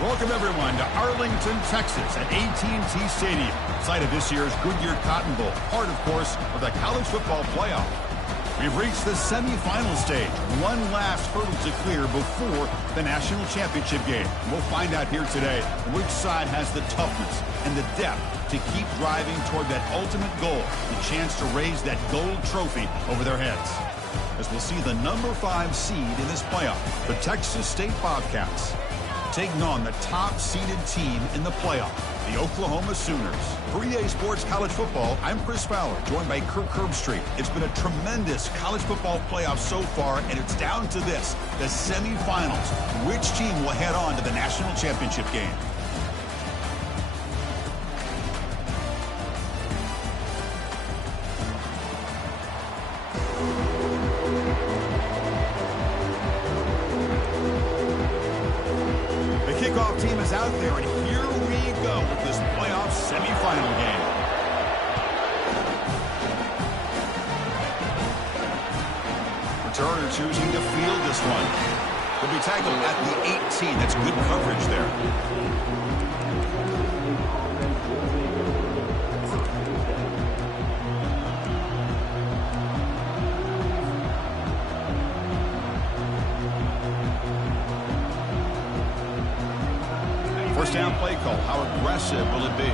Welcome, everyone, to Arlington, Texas at AT&T Stadium, site of this year's Goodyear Cotton Bowl, part, of course, of the college football playoff. We've reached the semifinal stage, one last hurdle to clear before the national championship game. We'll find out here today which side has the toughness and the depth to keep driving toward that ultimate goal, the chance to raise that gold trophy over their heads. As we'll see the number 5 seed in this playoff, the Texas State Bobcats, taking on the top-seeded team in the playoff, the Oklahoma Sooners. For EA Sports College Football, I'm Chris Fowler, joined by Kirk Herbstreit. It's been a tremendous college football playoff so far, and it's down to this, the semifinals. Which team will head on to the national championship game? Kickoff team is out there, and here we go with this playoff semifinal game. Returner choosing to field this one. Will be tackled at the 18. That's good coverage there. First down play call. How aggressive will it be?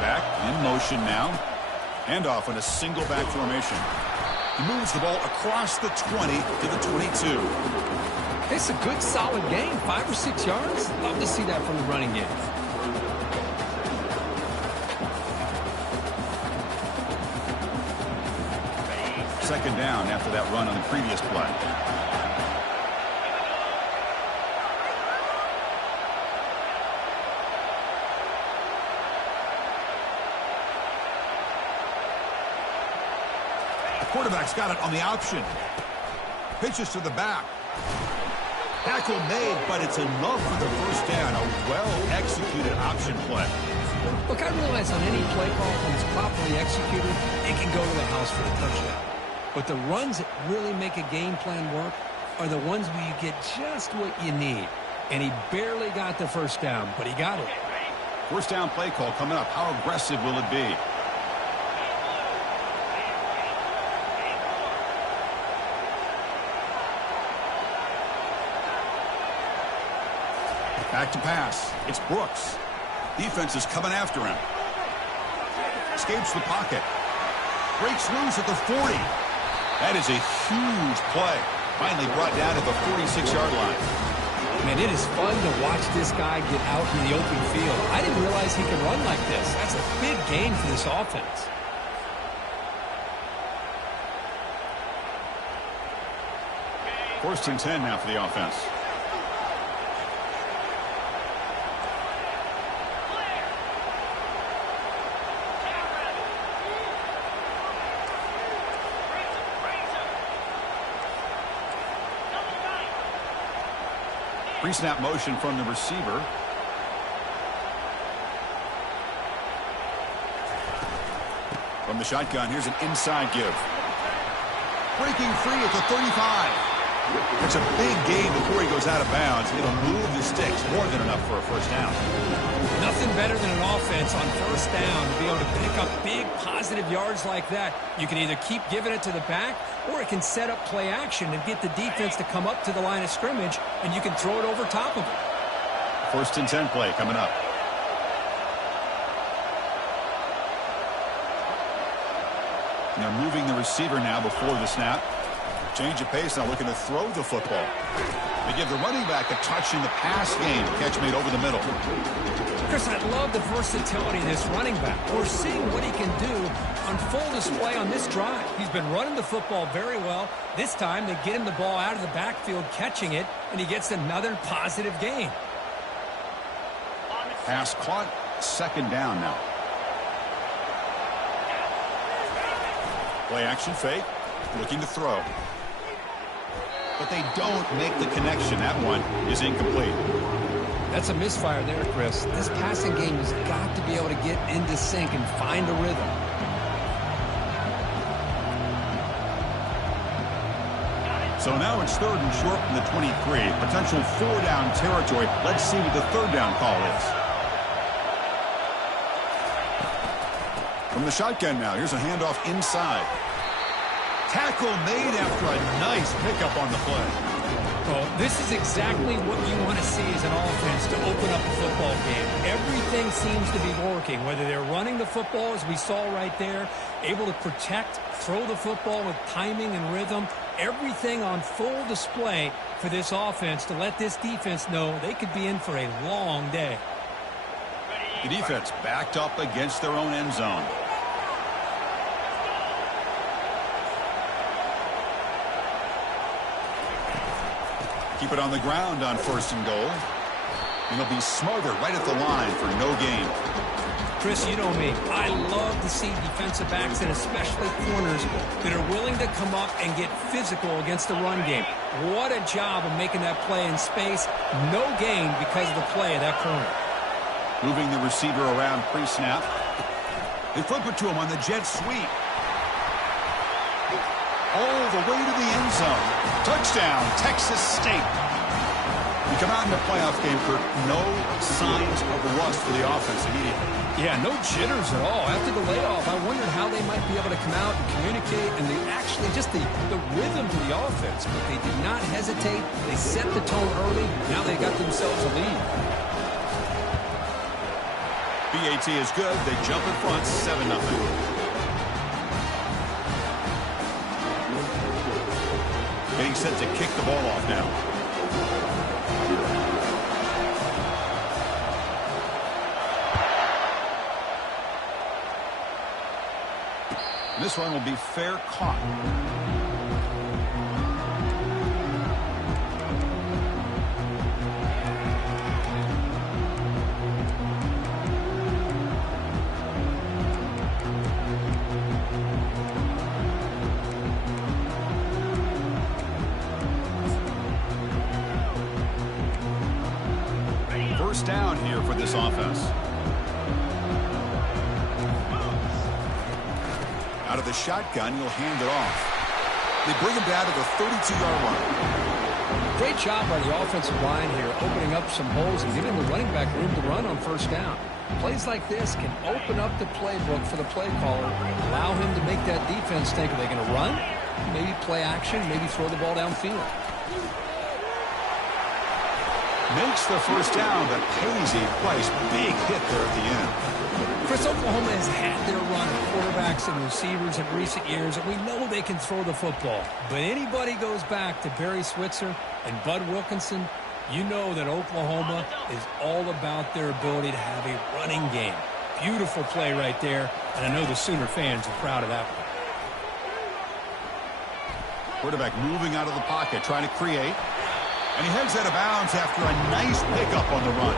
Back in motion now. And off in a single back formation. He moves the ball across the 20 to the 22. It's a good, solid game. 5 or 6 yards. Love to see that from the running game. Second down after that run on the previous play. Quarterback's got it on the option. Pitches to the back. Tackle made, but it's enough for the first down. A well-executed option play. Look, I realize on any play call, when it's properly executed, it can go to the house for a touchdown. But the runs that really make a game plan work are the ones where you get just what you need. And he barely got the first down, but he got it. First down play call coming up. How aggressive will it be? Back to pass. It's Brooks. Defense is coming after him. Escapes the pocket. Breaks loose at the 40. That is a huge play. Finally brought down at the 46-yard line. Man, it is fun to watch this guy get out in the open field. I didn't realize he could run like this. That's a big gain for this offense. First and 10 now for the offense. Pre-snap motion from the receiver. From the shotgun, here's an inside give. Breaking free at the 35. It's a big gain before he goes out of bounds. It'll move the sticks, more than enough for a first down. Nothing better than an offense on first down to be able to pick up big positive yards like that. You can either keep giving it to the back, or it can set up play action and get the defense to come up to the line of scrimmage, and you can throw it over top of it. First and 10 play coming up. And they're moving the receiver now before the snap. Change of pace, now looking to throw the football. They give the running back a touch in the pass game. Catch made over the middle. Chris, I love the versatility of this running back. We're seeing what he can do on full display on this drive. He's been running the football very well. This time they get him the ball out of the backfield, catching it, and he gets another positive gain. Pass caught, second down now. Play action fake, looking to throw. But they don't make the connection. That one is incomplete. That's a misfire there, Chris. This passing game has got to be able to get into sync and find a rhythm. So now it's third and short from the 23. Potential four-down territory. Let's see what the third down call is. From the shotgun now, here's a handoff inside. Tackle made after a nice pickup on the play. Well, this is exactly what you want to see as an offense to open up a football game. Everything seems to be working, whether they're running the football, as we saw right there, able to protect, throw the football with timing and rhythm, everything on full display for this offense to let this defense know they could be in for a long day. The defense backed up against their own end zone. Keep it on the ground on first and goal. And it'll be smothered right at the line for no gain. Chris, you know me. I love to see defensive backs and especially corners that are willing to come up and get physical against the run game. What a job of making that play in space. No gain because of the play of that corner. Moving the receiver around pre-snap. They flip it to him on the jet sweep. All the way to the end zone. Touchdown, Texas State. We come out in the playoff game, Kirk. No signs of rust for the offense immediately. Yeah, no jitters at all. After the layoff, I wondered how they might be able to come out and communicate, and they actually just the rhythm to the offense. But they did not hesitate. They set the tone early. Now they got themselves a lead. BAT is good. They jump in front, 7-0. Getting set to kick the ball off now. This one will be fair caught. here for this offense. Out of the shotgun, he'll hand it off. They bring him down to the 32-yard line. Great job by the offensive line here, opening up some holes and giving the running back room to run on first down. Plays like this can open up the playbook for the play caller, allow him to make that defense think, are they going to run? Maybe play action, maybe throw the ball downfield. Makes the first down, but pays a price. Big hit there at the end. Chris, Oklahoma has had their run of quarterbacks and receivers in recent years, and we know they can throw the football. But anybody goes back to Barry Switzer and Bud Wilkinson, you know that Oklahoma is all about their ability to have a running game. Beautiful play right there, and I know the Sooner fans are proud of that one. Quarterback moving out of the pocket, trying to create. And he heads out of bounds after a nice pickup on the run.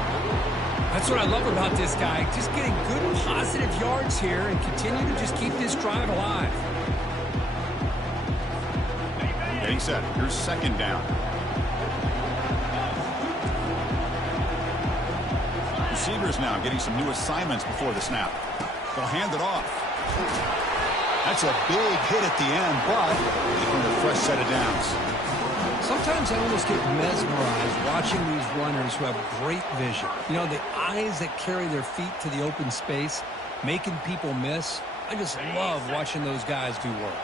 That's what I love about this guy. Just getting good, positive yards here and continue to just keep this drive alive. Getting set. Here's second down. Receivers now getting some new assignments before the snap. They'll hand it off. That's a big hit at the end, but they earn a fresh set of downs. Sometimes I almost get mesmerized watching these runners who have great vision. You know, the eyes that carry their feet to the open space, making people miss. I just love watching those guys do work.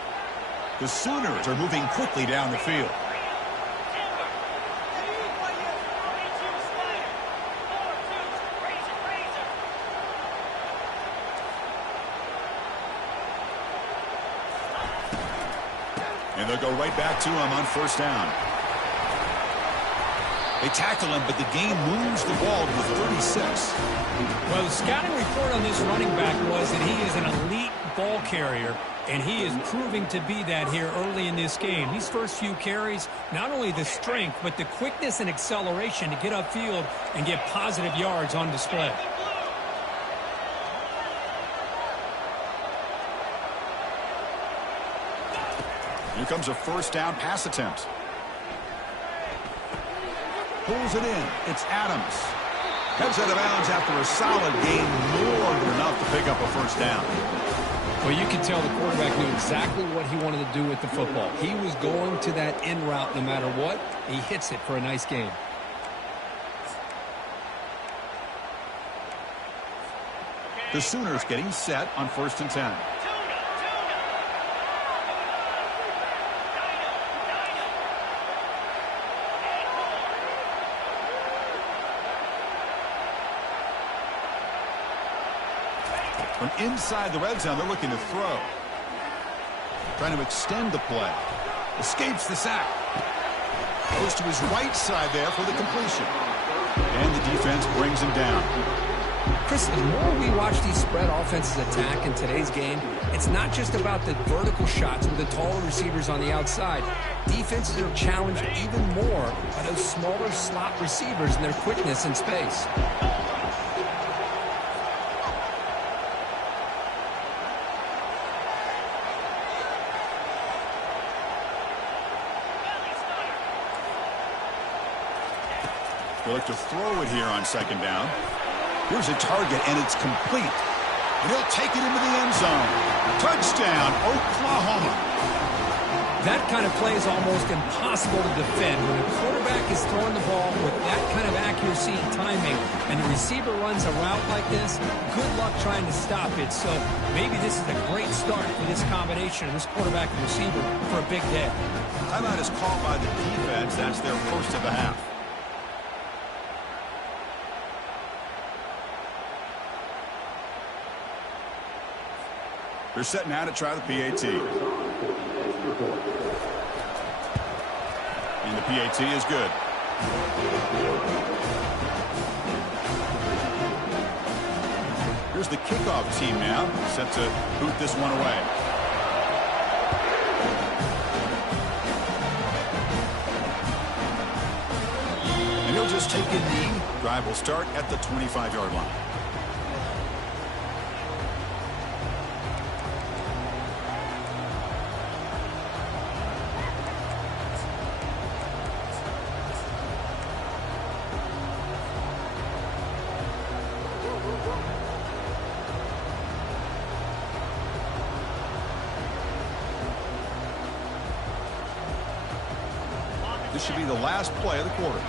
The Sooners are moving quickly down the field. And they'll go right back to him on first down. They tackle him, but the game moves the ball to the 36. Well, the scouting report on this running back was that he is an elite ball carrier, and he is proving to be that here early in this game. These first few carries, not only the strength, but the quickness and acceleration to get upfield and get positive yards on display. Here comes a first down pass attempt. Pulls it in. It's Adams. Heads out of bounds after a solid gain, more than enough to pick up a first down. Well, you can tell the quarterback knew exactly what he wanted to do with the football. He was going to that in route no matter what. He hits it for a nice gain. The Sooners getting set on first and 10. From inside the red zone, they're looking to throw. Trying to extend the play. Escapes the sack. Goes to his right side there for the completion. And the defense brings him down. Chris, the more we watch these spread offenses attack in today's game, it's not just about the vertical shots with the taller receivers on the outside. Defenses are challenged even more by those smaller slot receivers and their quickness in space. They look to throw it here on second down. Here's a target, and it's complete. And he'll take it into the end zone. Touchdown, Oklahoma. That kind of play is almost impossible to defend. When a quarterback is throwing the ball with that kind of accuracy and timing, and the receiver runs a route like this, good luck trying to stop it. So maybe this is a great start for this combination of this quarterback and receiver for a big day. Timeout is called by the defense. That's their first of the half. They're setting out to try the PAT. And the PAT is good. Here's the kickoff team now, set to boot this one away. And he'll just take a knee. Drive will start at the 25-yard line. This should be the last play of the quarter.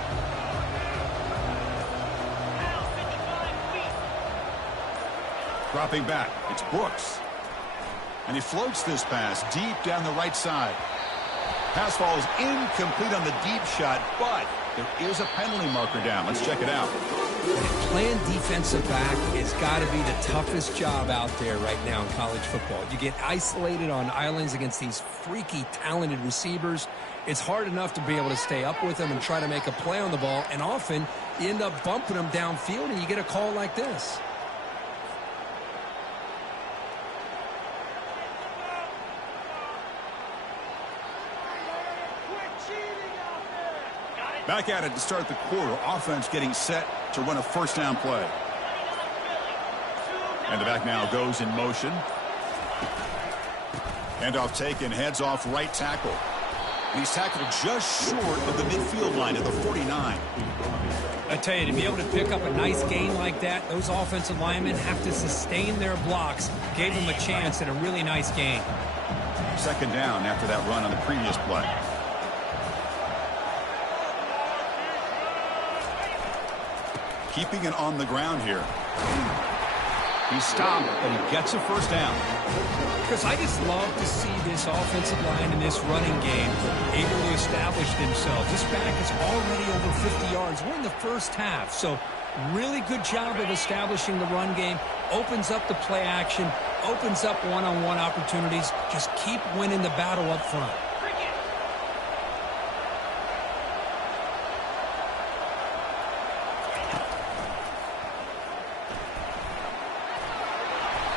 Dropping back, it's Brooks. And he floats this pass deep down the right side. Pass falls incomplete on the deep shot, but there is a penalty marker down. Let's check it out. Playing defensive back has got to be the toughest job out there right now in college football. You get isolated on islands against these freaky, talented receivers. It's hard enough to be able to stay up with them and try to make a play on the ball, and often you end up bumping them downfield and you get a call like this. Back at it to start the quarter. Offense getting set to run a first down play. And the back now goes in motion. Handoff taken, heads off right tackle. And he's tackled just short of the midfield line at the 49. I tell you, to be able to pick up a nice gain like that, those offensive linemen have to sustain their blocks. Gave them a chance and a really nice gain. Second down after that run on the previous play. Keeping it on the ground here. He's stopped, but he gets a first down. Chris, I just love to see this offensive line in this running game able to establish themselves. This back is already over 50 yards. We're in the first half, so really good job of establishing the run game. Opens up the play action, opens up one-on-one opportunities. Just keep winning the battle up front.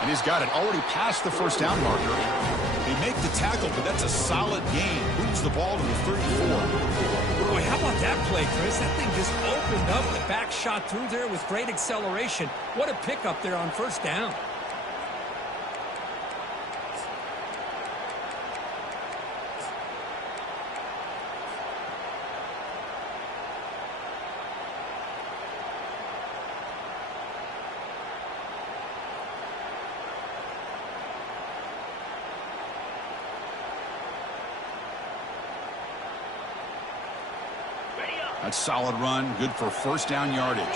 And he's got it already past the first down marker. They make the tackle, but that's a solid gain. Moves the ball to the 34. Boy, how about that play, Chris? That thing just opened up. The back shot through there with great acceleration. What a pickup there on first down. A solid run, good for first down yardage.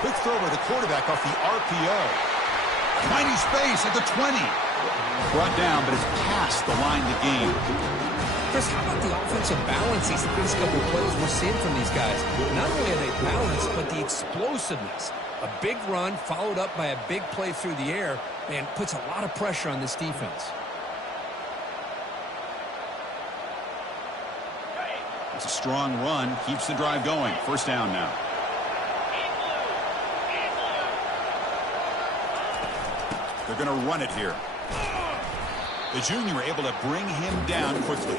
Quick throw by the quarterback off the RPO. Tiny space at the 20. Brought down, but it's past the line to gain. Chris, how about the offensive balance these first couple of plays we're seeing from these guys? Not only are they balanced, but the explosiveness. A big run followed up by a big play through the air, man, puts a lot of pressure on this defense. It's a strong run, keeps the drive going. First down now. They're going to run it here. The junior able to bring him down quickly.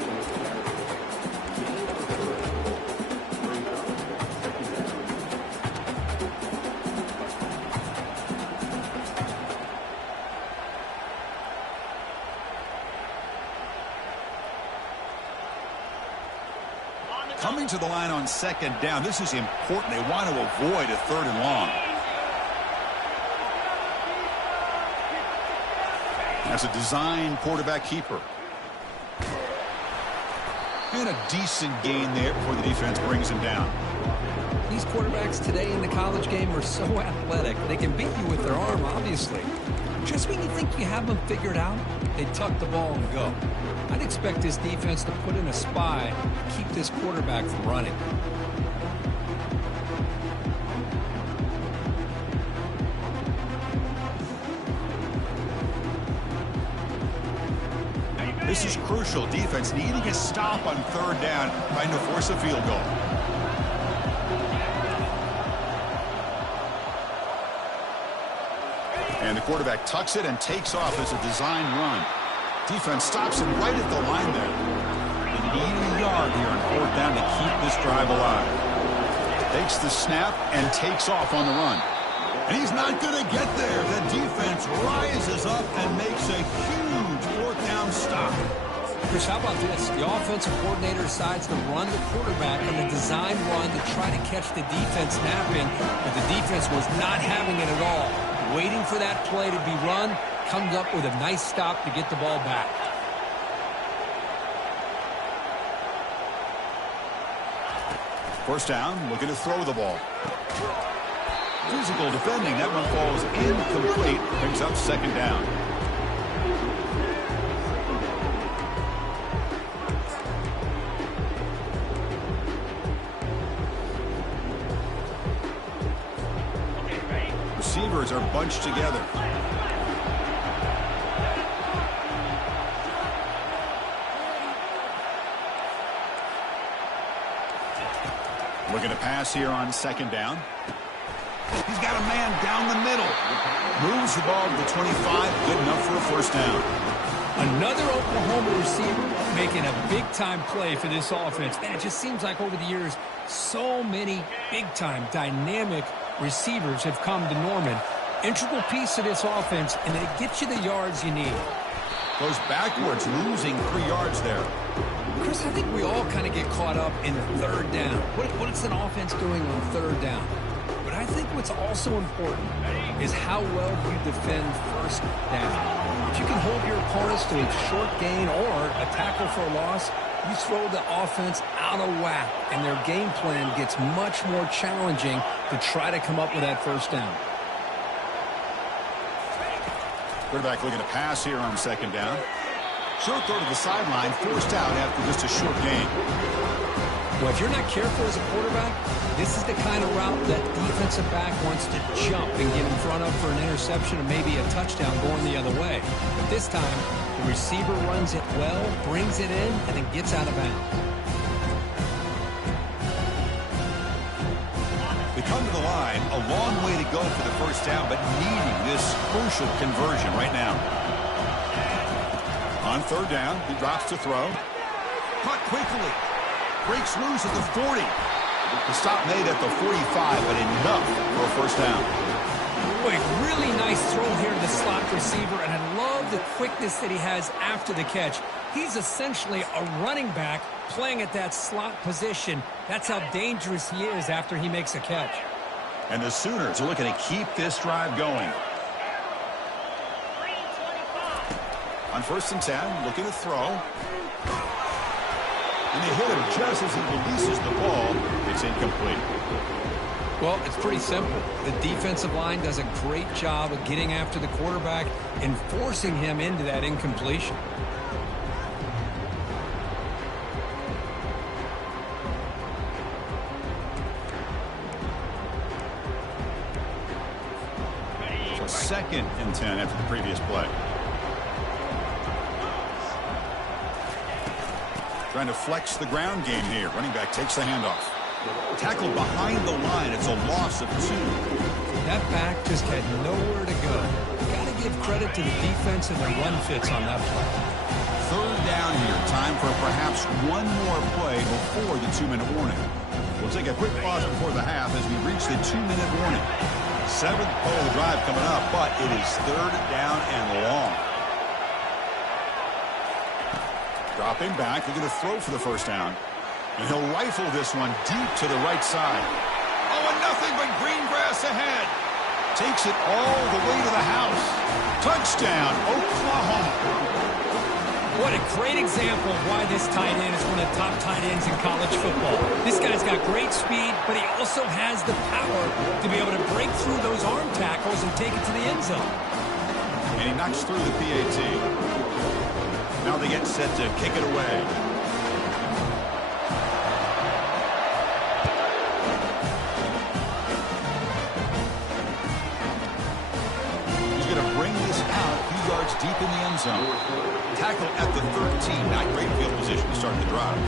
Coming to the line on second down. This is important. They want to avoid a third and long. That's a design quarterback keeper. And a decent gain there before the defense brings him down. These quarterbacks today in the college game are so athletic. They can beat you with their arm, obviously. Just when you think you have them figured out, they tuck the ball and go. I'd expect this defense to put in a spy to keep this quarterback from running. This is crucial. Defense needing a stop on third down, trying to force a field goal. And the quarterback tucks it and takes off as a design run. Defense stops him right at the line there. They need a yard here on fourth down to keep this drive alive. Takes the snap and takes off on the run. And he's not going to get there. The defense rises up and makes a huge fourth down stop. Chris, how about this? The offensive coordinator decides to run the quarterback on the design run to try to catch the defense napping, but the defense was not having it at all. Waiting for that play to be run, comes up with a nice stop to get the ball back. First down, looking to throw the ball. Physical defending. That one falls incomplete. Brings up second down. Receivers are bunched together. Looking to pass here on second down. He's got a man down the middle. Moves the ball to the 25. Good enough for a first down. Another Oklahoma receiver making a big-time play for this offense. Man, it just seems like over the years, so many big-time, dynamic receivers have come to Norman. Integral piece of this offense, and they get you the yards you need. Goes backwards, losing 3 yards there. Chris, I think we all kind of get caught up in third down. What is an offense doing on third down? But I think what's also important is how well you defend first down. If you can hold your opponents to a short gain or a tackle for a loss, you throw the offense out of whack, and their game plan gets much more challenging to try to come up with that first down. Quarterback looking to pass here on second down. Short throw to the sideline, forced out after just a short gain. Well, if you're not careful as a quarterback, this is the kind of route that defensive back wants to jump and get in front of for an interception or maybe a touchdown going the other way. But this time, the receiver runs it well, brings it in, and then gets out of bounds. They come to the line, a long way to go for the first down, but needing this crucial conversion right now. On third down, he drops to throw. Caught quickly. Breaks loose at the 40. The stop made at the 45, but enough for a first down. Boy, really nice throw here to the slot receiver, and I love the quickness that he has after the catch. He's essentially a running back playing at that slot position. That's how dangerous he is after he makes a catch. And the Sooners are looking to keep this drive going. On first and 10, looking to throw. And they hit him just as he releases the ball. It's incomplete. Well, it's pretty simple. The defensive line does a great job of getting after the quarterback and forcing him into that incompletion. So second and 10 after the previous play. Trying to flex the ground game here. Running back takes the handoff. Tackled behind the line. It's a loss of 2. That back just had nowhere to go. Got to give credit to the defense and their run fits on that play. Third down here. Time for perhaps one more play before the 2-minute warning. We'll take a quick pause before the half as we reach the 2-minute warning. 7th play of the drive coming up, but it is third down and long. Dropping back, they're going to throw for the first down. And he'll rifle this one deep to the right side. Oh, and nothing but green grass ahead. Takes it all the way to the house. Touchdown, Oklahoma. What a great example of why this tight end is one of the top tight ends in college football. This guy's got great speed, but he also has the power to be able to break through those arm tackles and take it to the end zone. And he knocks through the PAT. Now they get set to kick it away. He's going to bring this out a few yards deep in the end zone. Tackle at the 13. Not great field position to start the drive.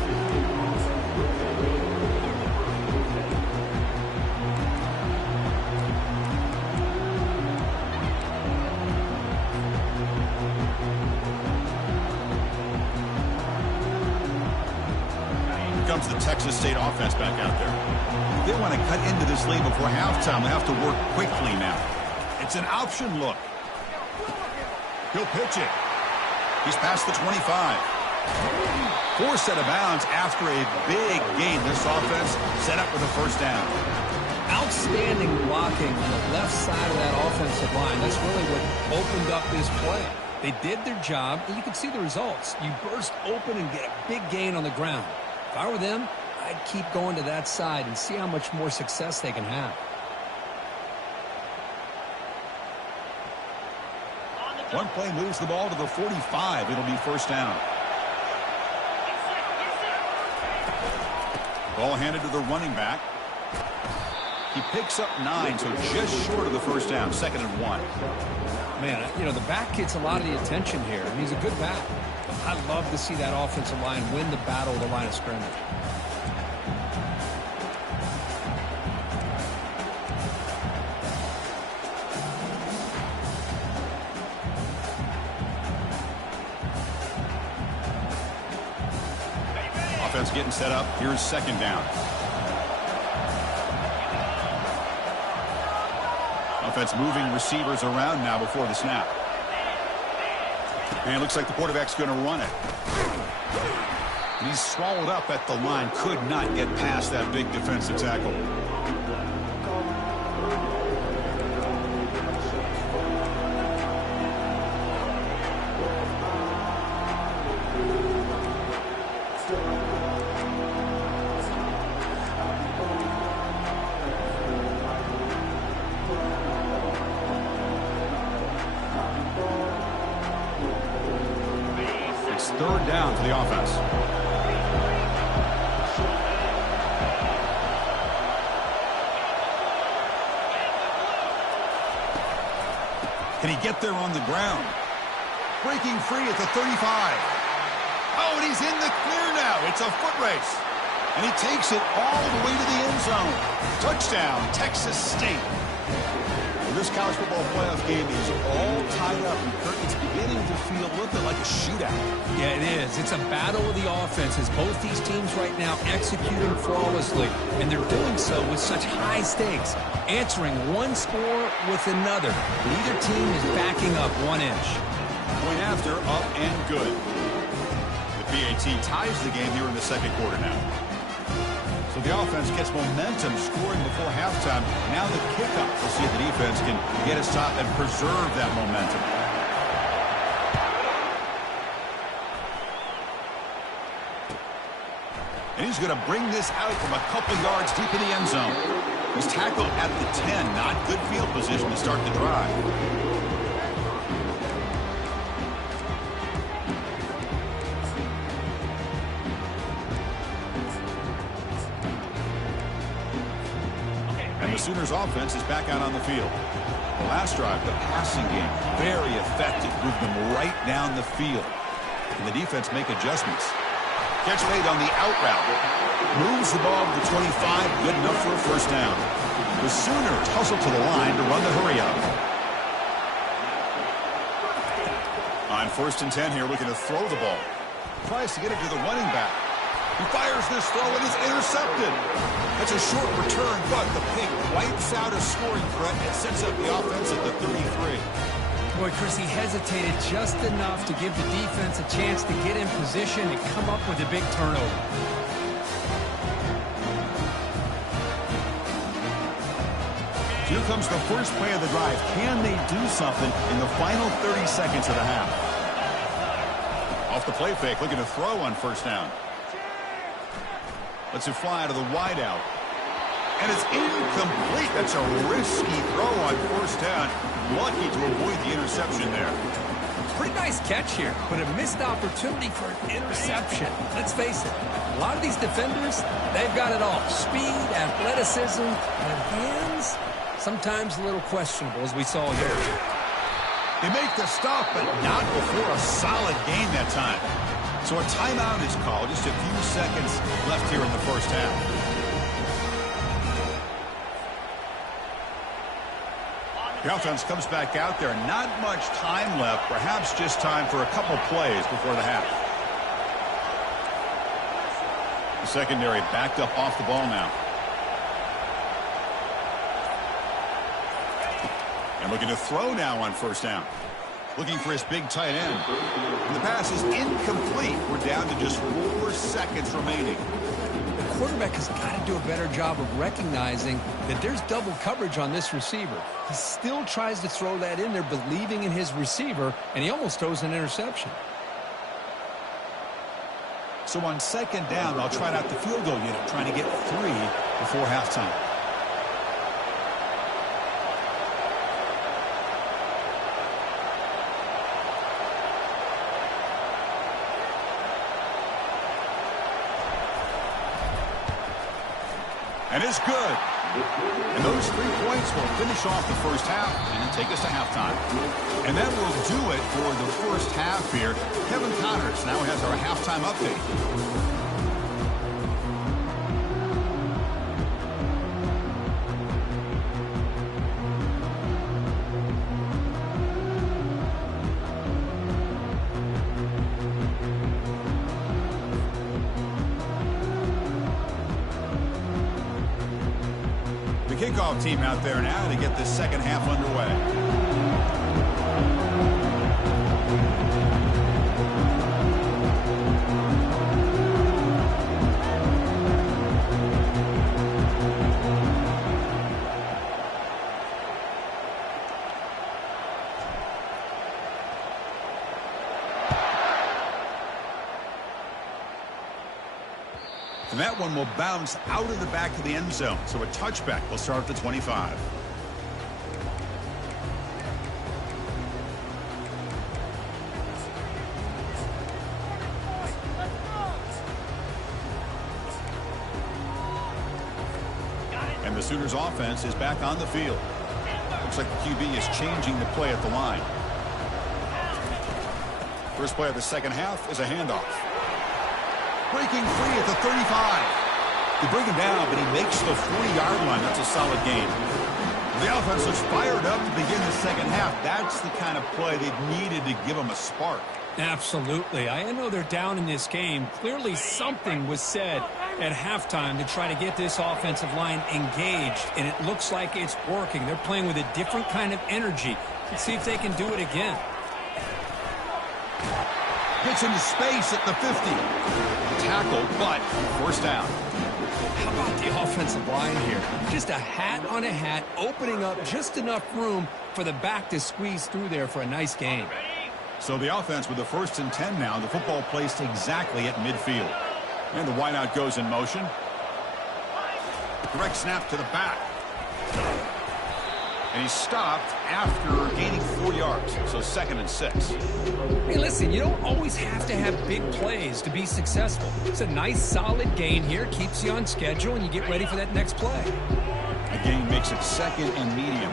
Comes the Texas State offense back out there. They want to cut into this lead before halftime. They have to work quickly now. It's an option look. He'll pitch it. He's past the 25. Forced out of bounds after a big gain. This offense set up with a first down. outstanding blocking on the left side of that offensive line. That's really what opened up this play. They did their job, and you can see the results. You burst open and get a big gain on the ground. If I were them, I'd keep going to that side and see how much more success they can have. One play moves the ball to the 45. It'll be first down. Ball handed to the running back. He picks up 9, so just short of the first down. 2nd and 1. Man, you know, the back gets a lot of the attention here. And he's a good back. I'd love to see that offensive line win the battle of the line of scrimmage. Offense getting set up. Here's 2nd down. Offense moving receivers around now before the snap. And it looks like the quarterback's going to run it. And he's swallowed up at the line. Could not get past that big defensive tackle. It's 3rd down for the offense. Can he get there on the ground? Breaking free at the 35. Oh, and he's in the clear now. It's a foot race. And he takes it all the way to the end zone. Touchdown, Texas State. Well, this college football playoff game is all tied up. And it's beginning to feel a little bit like a shootout. Yeah, it is. It's a battle of the offenses. Both these teams right now executing flawlessly. And they're doing so with such high stakes. Answering one score with another. Neither team is backing up 1 inch. Point after, up and good. The PAT ties the game here in the 2nd quarter now. So the offense gets momentum scoring before halftime. Now the kickoff. We'll see if the defense can get a stop and preserve that momentum. And he's going to bring this out from a couple yards deep in the end zone. He's tackled at the 10. Not good field position to start the drive. The Sooners offense is back out on the field. The last drive, the passing game, very effective. Moved them right down the field. And the defense make adjustments. Catch made on the out route. Moves the ball to the 25. Good enough for a first down. The Sooners hustle to the line to run the hurry up. On 1st and 10 here, looking to throw the ball. Tries to get it to the running back. He fires this throw and is intercepted. That's a short return, but the pick wipes out a scoring threat and sets up the offense at the 33. Boy, Chris, he hesitated just enough to give the defense a chance to get in position and come up with a big turnover. Here comes the first play of the drive. Can they do something in the final 30 seconds of the half? Off the play fake, looking to throw on first down. Lets it fly to the wideout. And it's incomplete. That's a risky throw on first down. Lucky to avoid the interception there. Pretty nice catch here, but a missed opportunity for an interception. Let's face it, a lot of these defenders, they've got it all. Speed, athleticism, and hands, sometimes a little questionable, as we saw here. They make the stop, but not before a solid gain that time. So a timeout is called. Just a few seconds left here in the first half. The offense comes back out there. Not much time left. Perhaps just time for a couple plays before the half. The secondary backed up off the ball now. And looking to throw now on first down. Looking for his big tight end. And the pass is incomplete. We're down to just 4 seconds remaining. The quarterback has got to do a better job of recognizing that there's double coverage on this receiver. He still tries to throw that in there, believing in his receiver, and he almost throws an interception. So on second down, they'll try out the field goal unit, trying to get 3 before halftime. And it's good. And those 3 points will finish off the first half and then take us to halftime. And that will do it for the first half here. Kevin Connors now has our halftime update. Kickoff team out there now to get this second half underway. And that one will bounce out of the back of the end zone. So a touchback will start at the 25. And the Sooners offense is back on the field. Looks like the QB is changing the play at the line. First play of the second half is a handoff. Breaking free at the 35. They bring him down, but he makes the 40-yard line. That's a solid gain. The offense looks fired up to begin the second half. That's the kind of play they needed to give them a spark. Absolutely. I know they're down in this game. Clearly something was said at halftime to try to get this offensive line engaged, and it looks like it's working. They're playing with a different kind of energy. Let's see if they can do it again. Gets into space at the 50. Tackle, but first down. How about the offensive line here? Just a hat on a hat, opening up just enough room for the back to squeeze through there for a nice gain. So the offense with the 1st and 10 now. The football placed exactly at midfield. And the wideout goes in motion. Direct snap to the back. And he stopped after gaining 4 yards. So 2nd and 6. Hey, listen, you don't always have to have big plays to be successful. It's a nice, solid gain here. Keeps you on schedule, and you get ready for that next play. A gain makes it 2nd and medium.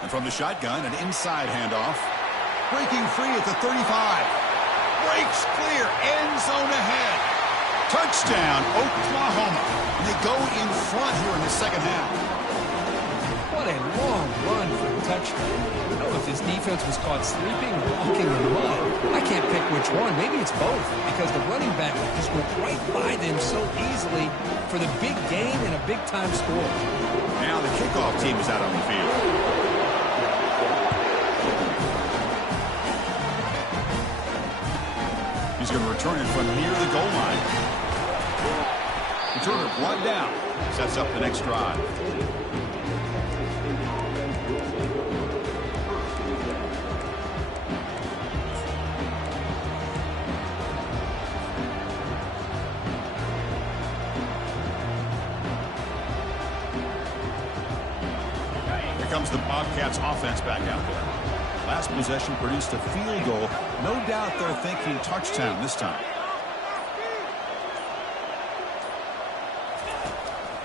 And from the shotgun, an inside handoff. Breaking free at the 35. Breaks clear. End zone ahead. Touchdown, Oklahoma. And they go in front here in the second half. What a long run for a touchdown. I don't know if this defense was caught sleeping or walking in mud. I can't pick which one. Maybe it's both, because the running back just went right by them so easily for the big gain and a big-time score. Now the kickoff team is out on the field. He's going to return it from near the goal line. Returner brought down. Sets up the next drive. Here comes the Bobcats offense back out there. Last possession produced a field goal. No doubt they're thinking touchdown this time.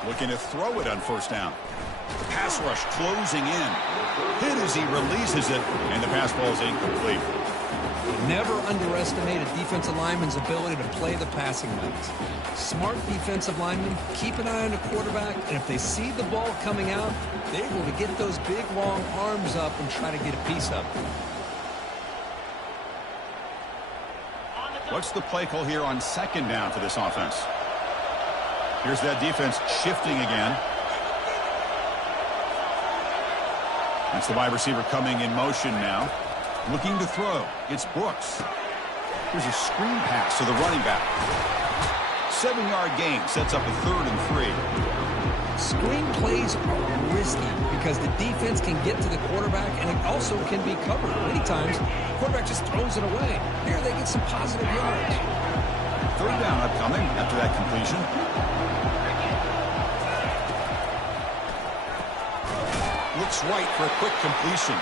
Looking to throw it on first down. The pass rush closing in. Hit as he releases it, and the pass ball is incomplete. Never underestimate a defensive lineman's ability to play the passing lanes. Smart defensive linemen keep an eye on the quarterback, and if they see the ball coming out, they're able to get those big, long arms up and try to get a piece of it. What's the play call here on second down for this offense? Here's that defense shifting again. That's the wide receiver coming in motion now. Looking to throw. It's Brooks. Here's a screen pass to the running back. 7-yard gain sets up a 3rd and 3. Screen plays are risky because the defense can get to the quarterback and it also can be covered. Many times, the quarterback just throws it away. Here they get some positive yards. 3rd down upcoming after that completion. Looks right for a quick completion.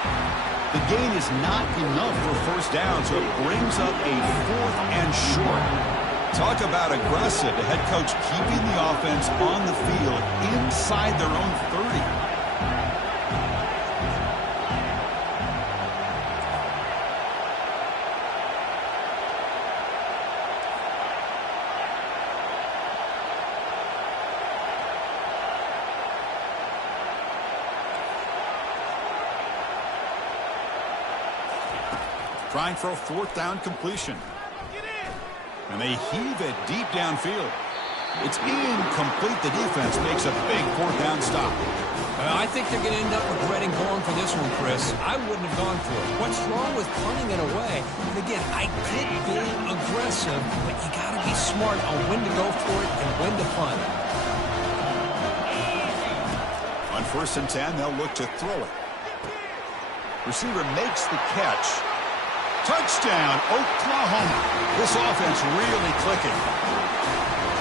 The gain is not enough for 1st down, so it brings up a 4th and short. Talk about aggressive. The head coach keeping the offense on the field inside their own 30. Trying for a 4th down completion. And they heave it deep downfield. It's incomplete. The defense makes a big 4th down stop. I think they're going to end up regretting going for this one, Chris. I wouldn't have gone for it. What's wrong with punting it away? And again, I get being aggressive, but you got to be smart on when to go for it and when to punt. On 1st and 10, they'll look to throw it. Receiver makes the catch. Touchdown, Oklahoma. This offense really clicking.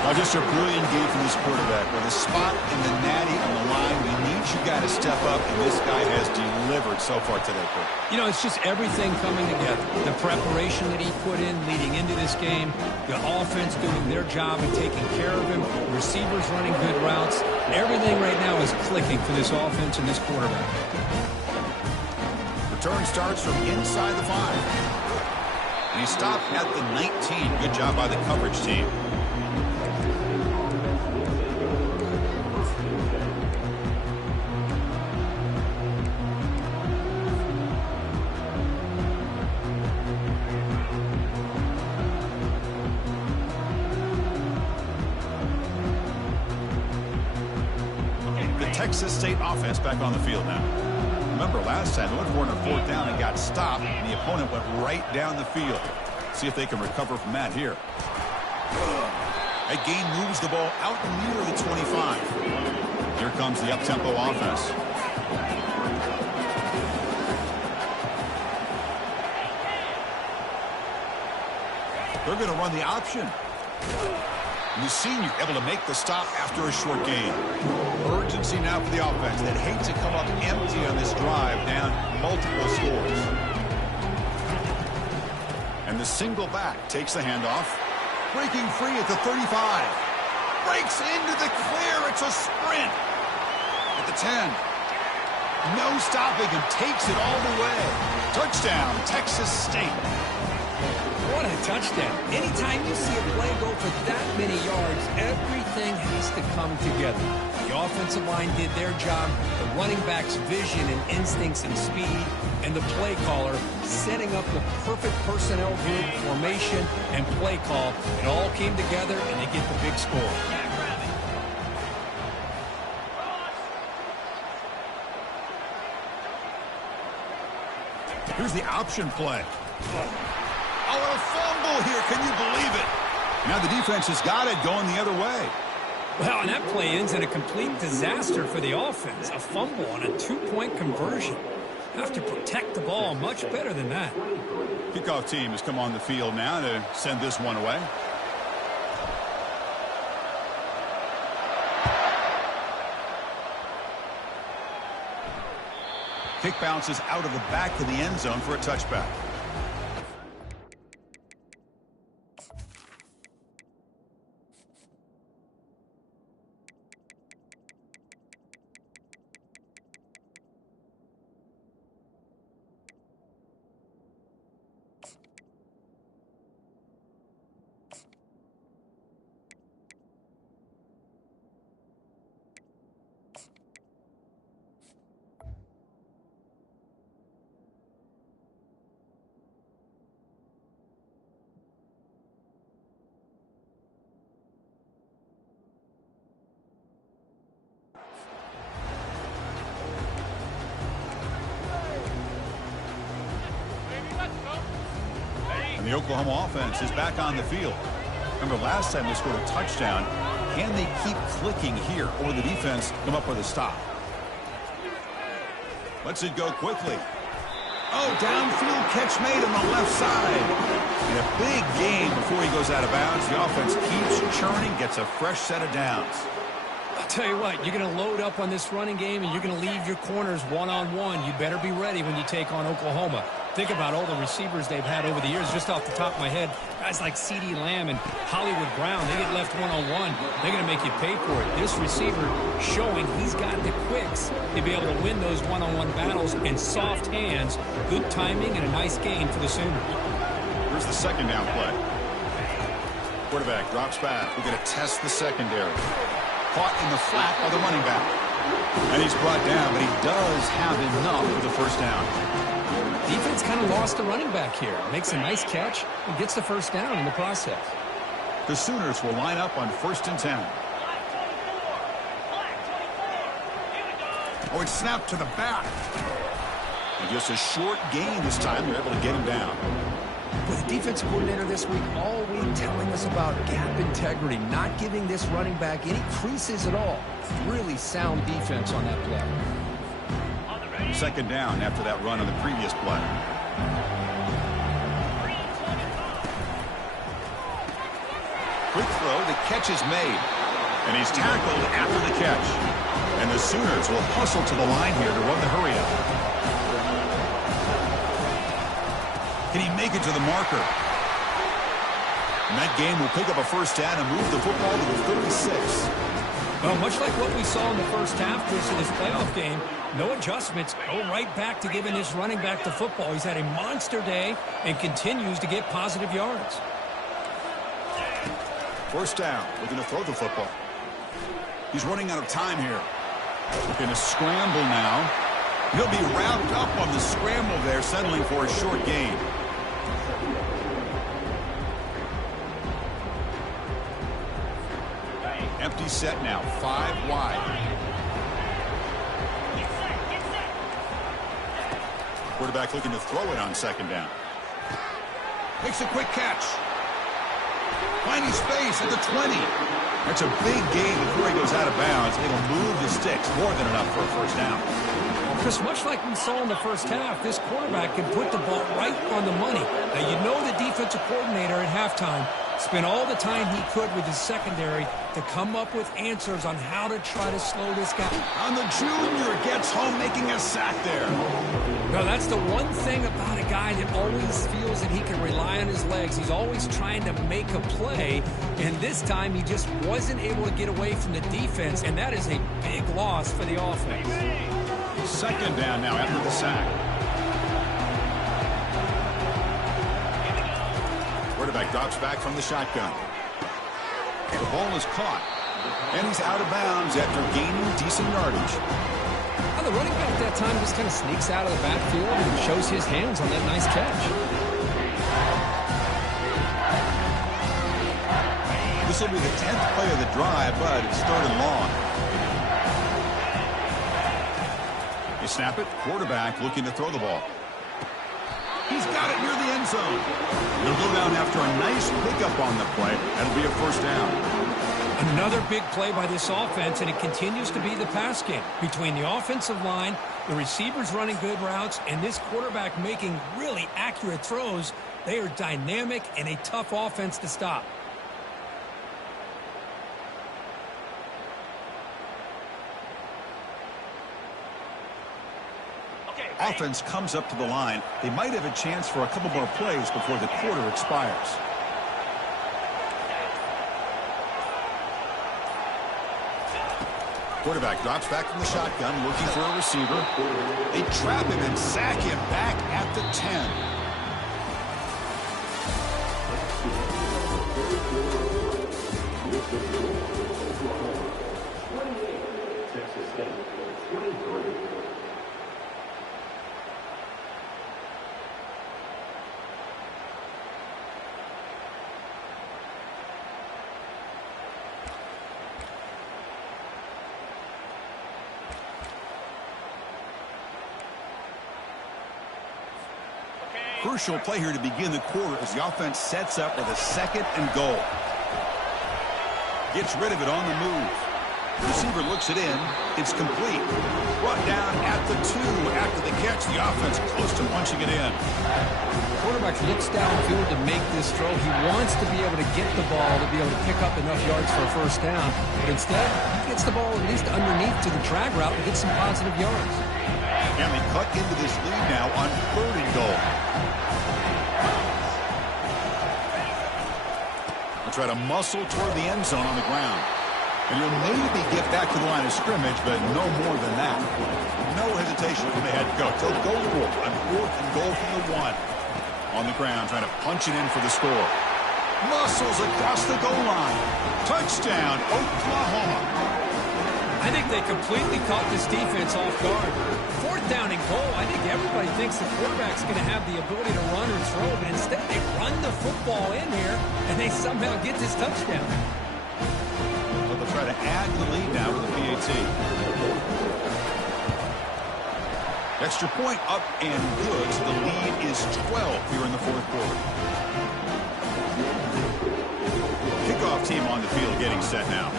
Now just a brilliant game from this quarterback. With a spot in the natty on the line, we need you guys to step up, and this guy has delivered so far today, Kurt. You know, it's just everything coming together. The preparation that he put in leading into this game, the offense doing their job and taking care of him, receivers running good routes. Everything right now is clicking for this offense and this quarterback. Return starts from inside the 5. And he stopped at the 19. Good job by the coverage team. The Texas State offense back on the field now. Remember last time, they went for it on 4th down and got stopped, and the opponent went right down the field. See if they can recover from that here. That gain moves the ball out near the 25. Here comes the up-tempo offense. They're going to run the option. And the senior able to make the stop after a short gain. Urgency now for the offense that hates to come up empty on this drive, down multiple scores. And the single back takes the handoff. Breaking free at the 35. Breaks into the clear. It's a sprint. At the 10. No stopping him. Takes it all the way. Touchdown, Texas State. What a touchdown. Anytime you see a play go for that many yards, everything has to come together. The offensive line did their job, the running back's vision and instincts and speed, and the play caller setting up the perfect personnel group, formation, and play call. It all came together, and they get the big score. Here's the option play. Oh, a fumble here. Can you believe it? Now the defense has got it going the other way. Well, and that play ends in a complete disaster for the offense. A fumble on a 2-point conversion. Have to protect the ball much better than that. Kickoff team has come on the field now to send this one away. Kick bounces out of the back of the end zone for a touchback. The Oklahoma offense is back on the field. Remember last time they scored a touchdown. Can they keep clicking here, or the defense come up with a stop? Lets it go quickly. Oh, downfield catch made on the left side. And a big gain before he goes out of bounds. The offense keeps churning, gets a fresh set of downs. I'll tell you what, you're going to load up on this running game, and you're going to leave your corners one-on-one. You better be ready when you take on Oklahoma. Think about all the receivers they've had over the years. Just off the top of my head, guys like CeeDee Lamb and Hollywood Brown, they get left one-on-one. They're going to make you pay for it. This receiver showing he's got the quicks to be able to win those one-on-one battles and soft hands, good timing, and a nice gain for the Sooners. Here's the second down play. Quarterback drops back. We're going to test the secondary. Caught in the flat by the running back. And he's brought down, but he does have enough for the first down. Defense kind of lost the running back here. Makes a nice catch and gets the first down in the process. The Sooners will line up on 1st and 10. Oh, it's snapped to the back. And just a short gain this time. They're able to get him down. With the defense coordinator this week all week telling us about gap integrity, not giving this running back any creases at all. Really sound defense on that play. Second down after that run on the previous play. Quick throw, the catch is made. And he's tackled after the catch. And the Sooners will hustle to the line here to run the hurry up. Can he make it to the marker? And that game will pick up a first down and move the football to the 36. Well, much like what we saw in the first half of this playoff game, no adjustments, go right back to giving his running back the football. He's had a monster day and continues to get positive yards. First down, looking to throw the football. He's running out of time here. Looking to scramble now. He'll be wrapped up on the scramble there, settling for a short gain. Empty set now, 5 wide. Quarterback looking to throw it on second down. Makes a quick catch. Finding space at the 20. That's a big gain before he goes out of bounds. It'll move the sticks, more than enough for a first down. Chris, much like we saw in the first half, this quarterback can put the ball right on the money. Now, you know the defensive coordinator at halftime spent all the time he could with his secondary to come up with answers on how to try to slow this guy. And the junior gets home making a sack there. No, that's the one thing about a guy that always feels that he can rely on his legs. He's always trying to make a play, and this time he just wasn't able to get away from the defense, and that is a big loss for the offense. Second down now after the sack. Quarterback drops back from the shotgun. The ball is caught, and he's out of bounds after gaining decent yardage. Well, the running back that time just kind of sneaks out of the backfield and shows his hands on that nice catch. This will be the 10th play of the drive, but it's 3rd and long. They snap it. Quarterback looking to throw the ball. He's got it near the end zone. He'll go down after a nice pickup on the play. That'll be a first down. Another big play by this offense, and it continues to be the pass game. Between the offensive line, the receivers running good routes, and this quarterback making really accurate throws, they are dynamic and a tough offense to stop. Offense comes up to the line. They might have a chance for a couple more plays before the quarter expires. Quarterback drops back from the shotgun, looking for a receiver. They trap him and sack him back at the 10. crucial play here to begin the quarter as the offense sets up with a 2nd and goal. Gets rid of it on the move. The receiver looks it in. It's complete. Brought down at the 2 after the catch. The offense close to punching it in. Quarterback looks downfield to make this throw. He wants to be able to get the ball to be able to pick up enough yards for a first down. But instead, he gets the ball at least underneath to the drag route and gets some positive yards. And they cut into this lead now on 3rd and goal. They'll try to muscle toward the end zone on the ground. And he'll maybe get back to the line of scrimmage, but no more than that. No hesitation from the head coach. They'll go for it on 4th and goal from the 1. On the ground, trying to punch it in for the score. Muscles across the goal line. Touchdown, Oklahoma. I think they completely caught this defense off guard. 4th down and goal. I think everybody thinks the quarterback's going to have the ability to run or throw, but instead they run the football in here, and they somehow get this touchdown. Well, they'll try to add to the lead now with the PAT. Extra point up and good, so the lead is 12 here in the 4th quarter. Kickoff team on the field getting set now.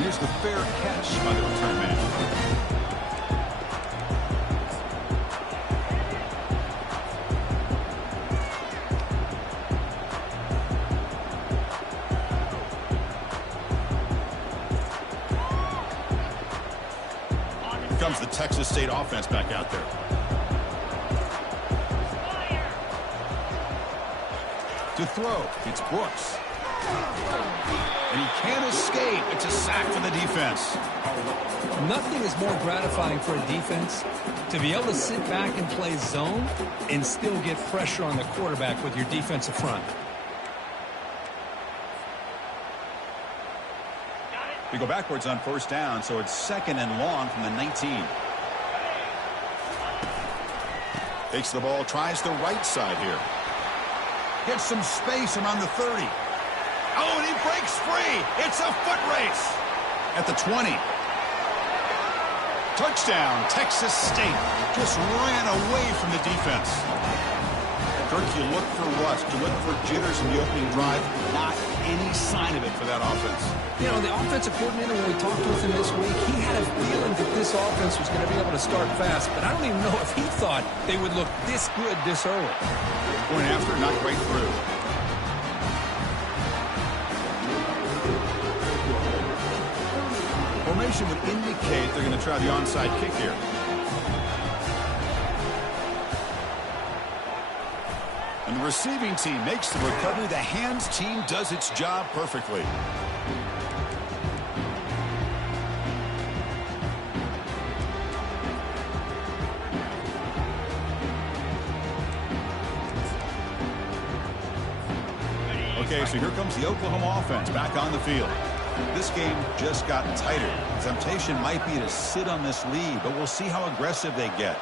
Here's the fair catch by the return man. Comes the Texas State offense back out there. To throw, it's Brooks. And he can't escape. It's a sack for the defense. Nothing is more gratifying for a defense to be able to sit back and play zone and still get pressure on the quarterback with your defensive front. We go backwards on 1st down, so it's 2nd and long from the 19. Takes the ball, tries the right side here. Gets some space around the 30. Oh, and he breaks free. It's a foot race at the 20. Touchdown, Texas State. Just ran away from the defense. Kirk, you look for rust. You look for jitters in the opening drive. Not any sign of it for that offense. You know, the offensive coordinator, when we talked with him this week, he had a feeling that this offense was going to be able to start fast, but I don't even know if he thought they would look this good this early. Going after, not right through. Formation would indicate they're going to try the onside kick here. And the receiving team makes the recovery. The hands team does its job perfectly. Okay, so here comes the Oklahoma offense back on the field. This game just got tighter. The temptation might be to sit on this lead, but we'll see how aggressive they get.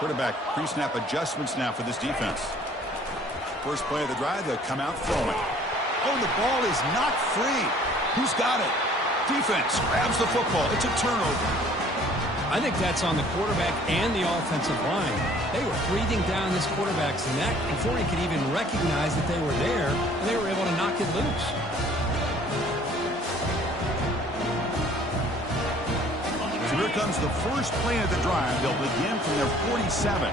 Quarterback pre-snap adjustments now for this defense. First play of the drive, they'll come out throwing. Oh, the ball is not free. Who's got it? Defense grabs the football. It's a turnover. I think that's on the quarterback and the offensive line. They were breathing down this quarterback's neck before he could even recognize that they were there, and they were able to knock it loose. So here comes the first play of the drive. They'll begin from their 47.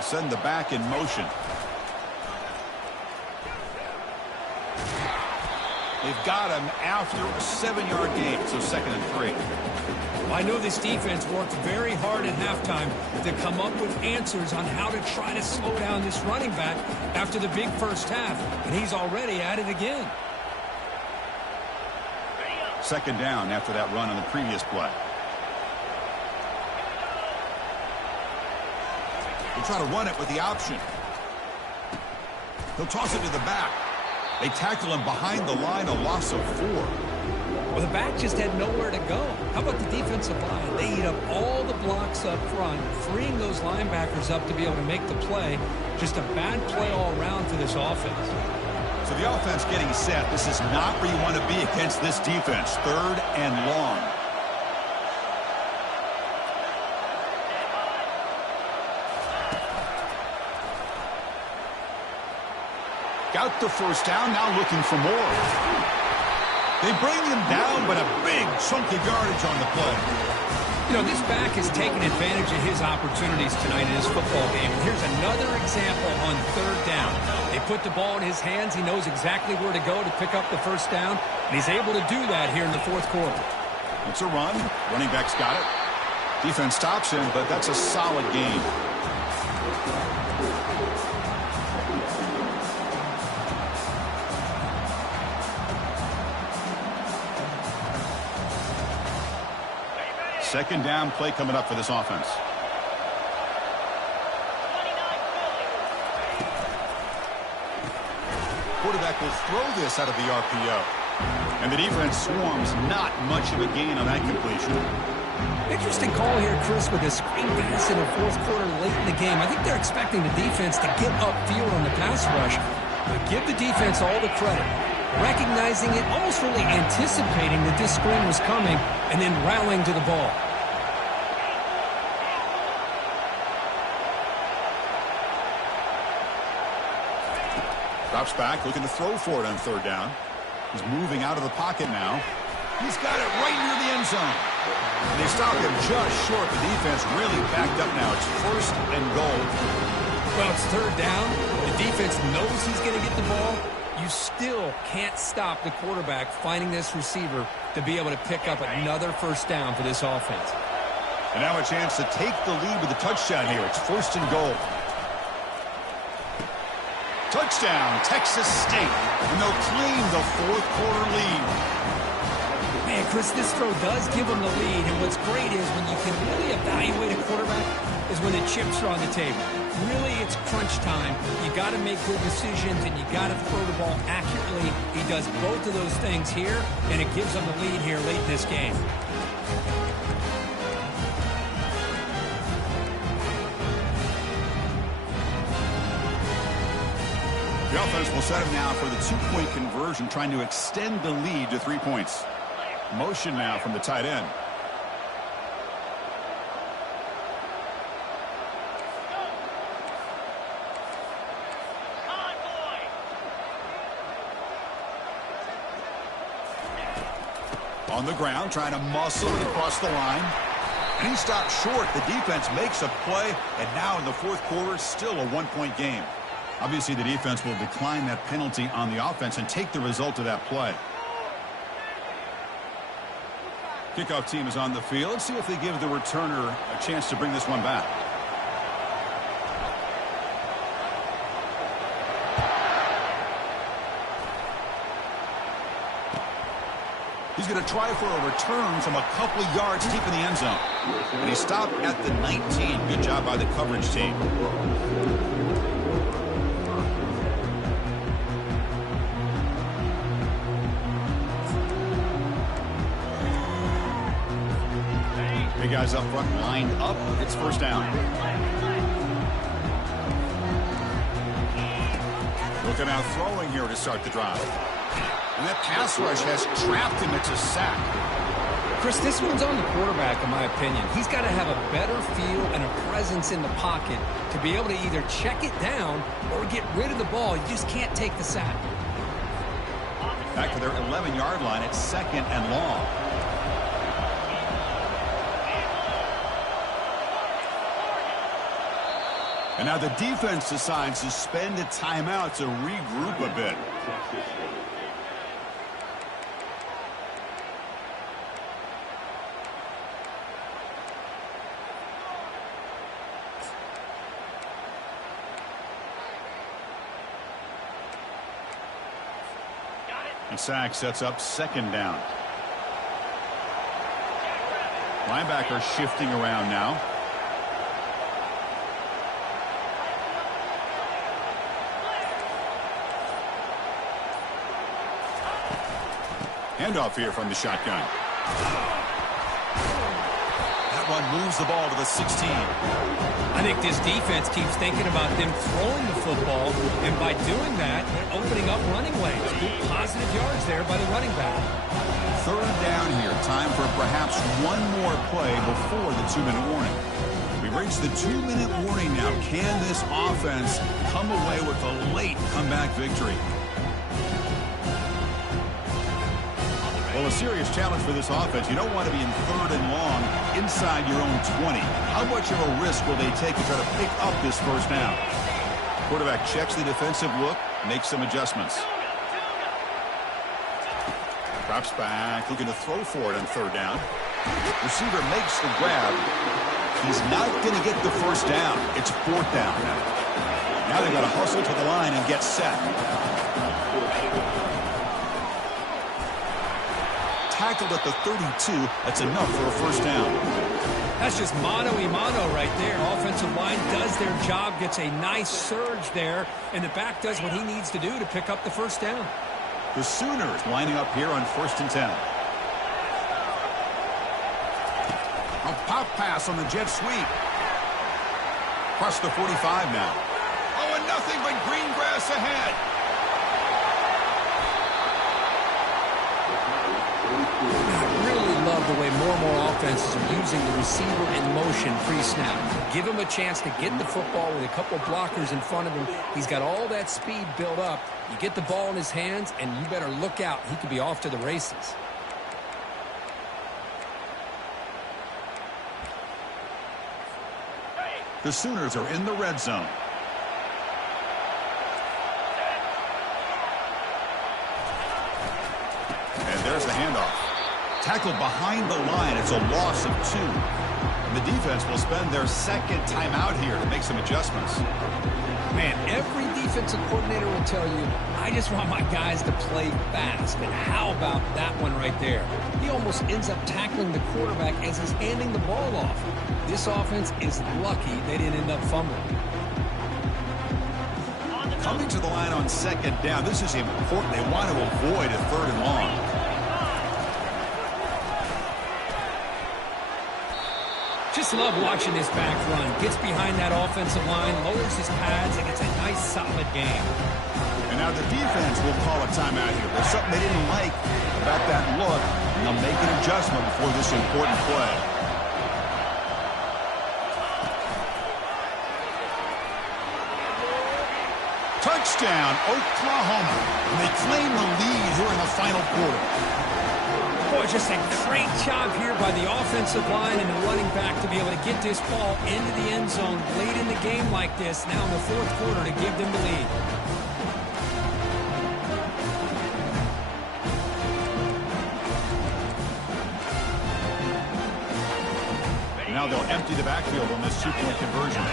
Send the back in motion. They've got him after a 7-yard gain, so 2nd and 3. Well, I know this defense worked very hard at halftime to come up with answers on how to try to slow down this running back after the big first half, and he's already at it again. 2nd down after that run on the previous play. He'll try to run it with the option. He'll toss it to the back. They tackle him behind the line, a loss of 4. Well, the back just had nowhere to go. How about the defensive line? They eat up all the blocks up front, freeing those linebackers up to be able to make the play. Just a bad play all around for this offense. So the offense getting set. This is not where you want to be against this defense. 3rd and long. Got the first down, now looking for more. They bring him down, but a big chunk of yardage on the play. You know, this back has taken advantage of his opportunities tonight in his football game. And here's another example on 3rd down. They put the ball in his hands. He knows exactly where to go to pick up the first down. And he's able to do that here in the 4th quarter. It's a run. Running back's got it. Defense stops him, but that's a solid gain. Second down play coming up for this offense. Quarterback will throw this out of the RPO. And the defense swarms, not much of a gain on that completion. Interesting call here, Chris, with a screen pass in the 4th quarter late in the game. I think they're expecting the defense to get upfield on the pass rush. But give the defense all the credit. Recognizing it, almost really anticipating that this screen was coming, and then rallying to the ball. Drops back, looking to throw for it on 3rd down. He's moving out of the pocket now. He's got it right near the end zone. And they stop him just short. The defense really backed up now. It's 1st and goal. Well, it's 3rd down. The defense knows he's going to get the ball. You still can't stop the quarterback finding this receiver to be able to pick up another first down for this offense. And now a chance to take the lead with a touchdown here. It's 1st and goal. Touchdown, Texas State. And they'll claim the 4th quarter lead. Man, Chris, this throw does give them the lead. And what's great is when you can really evaluate a quarterback is when the chips are on the table. Really, it's crunch time. You got to make good decisions, and you got to throw the ball accurately. He does both of those things here, and it gives them the lead here late in this game. The offense will set him now for the 2-point conversion, trying to extend the lead to 3 points. Motion now from the tight end. On the ground, trying to muscle it across the line. And he stopped short. The defense makes a play, and now in the 4th quarter, still a 1-point game. Obviously, the defense will decline that penalty on the offense and take the result of that play. Kickoff team is on the field. Let's see if they give the returner a chance to bring this one back. He's going to try for a return from a couple of yards deep in the end zone. And he stopped at the 19. Good job by the coverage team. Big guys up front lined up. It's 1st down. Looking out throwing here to start the drive. And that pass rush has trapped him. It's a sack. Chris, this one's on the quarterback, in my opinion. He's got to have a better feel and a presence in the pocket to be able to either check it down or get rid of the ball. You just can't take the sack. Back to their 11-yard line. It's 2nd and long. And now the defense decides to spend a timeout to regroup a bit. And sack sets up 2nd down. Linebacker shifting around now. Handoff here from the shotgun. That one moves the ball to the 16. I think this defense keeps thinking about them throwing the football, and by doing that, they're opening up running lanes. Good positive yards there by the running back. Third down here. Time for perhaps one more play before the 2-minute warning. We've reached the 2-minute warning now. Can this offense come away with a late comeback victory? Well, a serious challenge for this offense. You don't want to be in 3rd and long inside your own 20. How much of a risk will they take to try to pick up this first down? Quarterback checks the defensive look, makes some adjustments. Drops back, looking to throw for it on 3rd down. Receiver makes the grab. He's not going to get the first down. It's 4th down. Now they've got to hustle to the line and get set. Tackled at the 32. That's enough for a first down. That's just mano-a-mano right there. Offensive line does their job, gets a nice surge there, and the back does what he needs to do to pick up the first down. The Sooners lining up here on 1st and 10. A pop pass on the jet sweep. Across the 45 now. Oh, and nothing but green grass ahead. I really love the way more and more offenses are using the receiver in motion pre-snap. Give him a chance to get the football with a couple blockers in front of him. He's got all that speed built up. You get the ball in his hands, and you better look out. He could be off to the races. The Sooners are in the red zone. And there's the handoff. Tackled behind the line. It's a loss of 2. And the defense will spend their 2nd timeout here to make some adjustments. Man, every defensive coordinator will tell you, I just want my guys to play fast. And how about that one right there? He almost ends up tackling the quarterback as he's handing the ball off. This offense is lucky they didn't end up fumbling. Coming to the line on 2nd down, this is important. They want to avoid a 3rd and long. Just love watching this back run. Gets behind that offensive line, lowers his pads, and gets a nice, solid game. And now the defense will call a timeout here. There's something they didn't like about that look, and they'll make an adjustment before this important play. Touchdown, Oklahoma. And they claim the lead here in the final quarter. Boy, just a great job here by the offensive line and the running back to be able to get this ball into the end zone late in the game like this, now in the 4th quarter, to give them the lead. Now they'll empty the backfield on this 2-point conversion.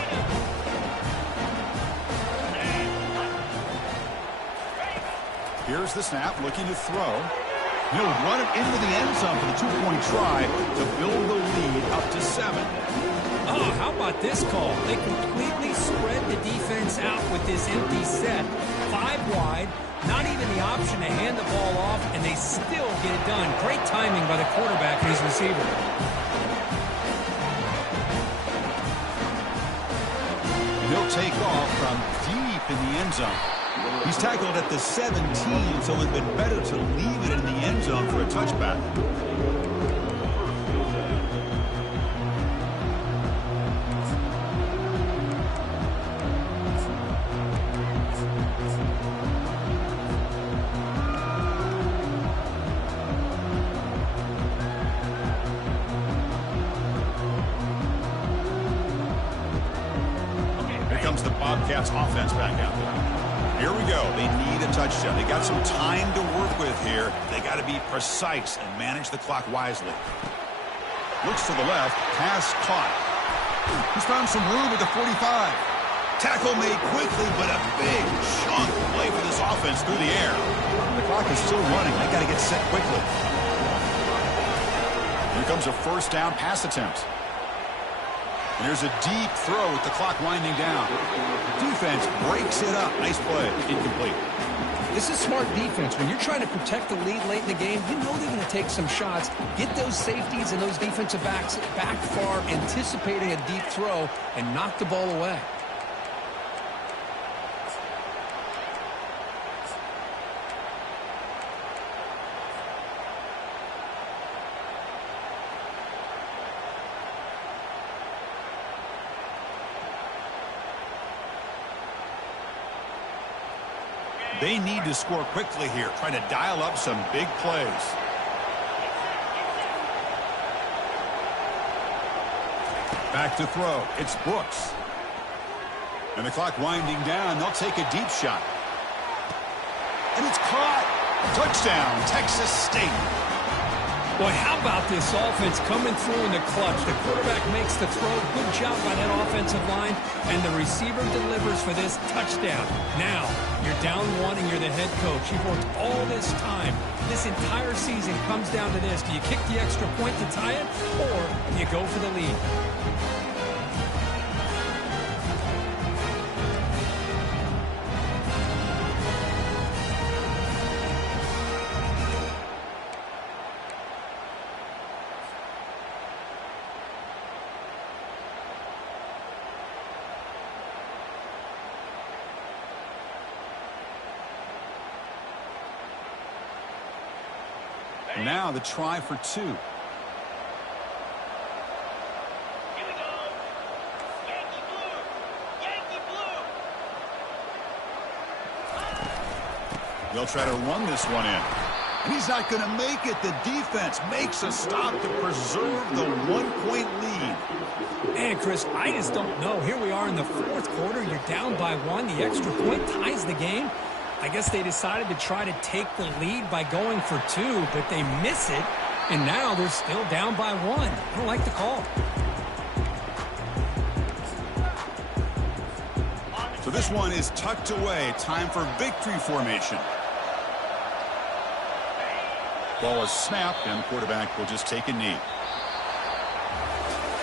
Here's the snap, looking to throw. He'll run it into the end zone for the 2-point try to build the lead up to 7. Oh, how about this call? They completely spread the defense out with this empty set. 5 wide, not even the option to hand the ball off, and they still get it done. Great timing by the quarterback and his receiver. And he'll take off from deep in the end zone. He's tackled at the 17, so it'd been better to leave it in the end zone for a touchback. Here comes the Bobcats offense back out there. Here we go. They need a touchdown. They got some time to work with here. They got to be precise and manage the clock wisely. Looks to the left. Pass caught. He's found some room at the 45. Tackle made quickly, but a big chunk play for this offense through the air. The clock is still running. They got to get set quickly. Here comes a first down pass attempt. And here's a deep throw with the clock winding down. Defense breaks it up. Nice play. Incomplete. This is smart defense. When you're trying to protect the lead late in the game, you know they're going to take some shots, get those safeties and those defensive backs back far, anticipating a deep throw, and knock the ball away. They need to score quickly here, trying to dial up some big plays. Back to throw. It's Brooks. And the clock winding down. They'll take a deep shot. And it's caught. Touchdown, Texas State. Boy, how about this offense coming through in the clutch? The quarterback makes the throw. Good job by that offensive line. And the receiver delivers for this touchdown. Now, you're down one and you're the head coach. You've worked all this time. This entire season comes down to this. Do you kick the extra point to tie it, or do you go for the lead? Now the try for two. Here we go. Yankee blue. Yankee blue. They'll try to run this one in. And he's not going to make it. The defense makes a stop to preserve the 1-point lead. Man, Chris, I just don't know. Here we are in the fourth quarter. You're down by one. The extra point ties the game. I guess they decided to try to take the lead by going for two, but they miss it, and now they're still down by one. I don't like the call. So this one is tucked away. Time for victory formation. Ball is snapped, and the quarterback will just take a knee.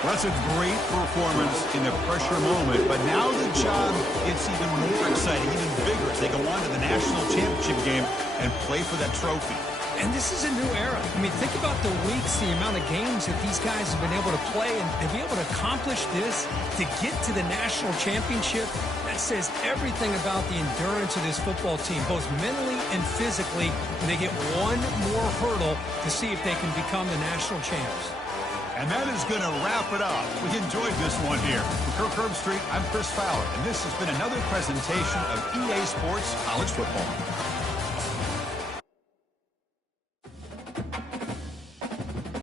Well, that's a great performance in the pressure moment, but now the job gets even more exciting, even bigger as they go on to the national championship game and play for that trophy. And this is a new era. I mean, think about the weeks, the amount of games that these guys have been able to play, and to be able to accomplish this, to get to the national championship, that says everything about the endurance of this football team, both mentally and physically, and they get one more hurdle to see if they can become the national champs. And that is going to wrap it up. We enjoyed this one here. For Kirk Herbstreit, I'm Chris Fowler, and this has been another presentation of EA Sports College Football.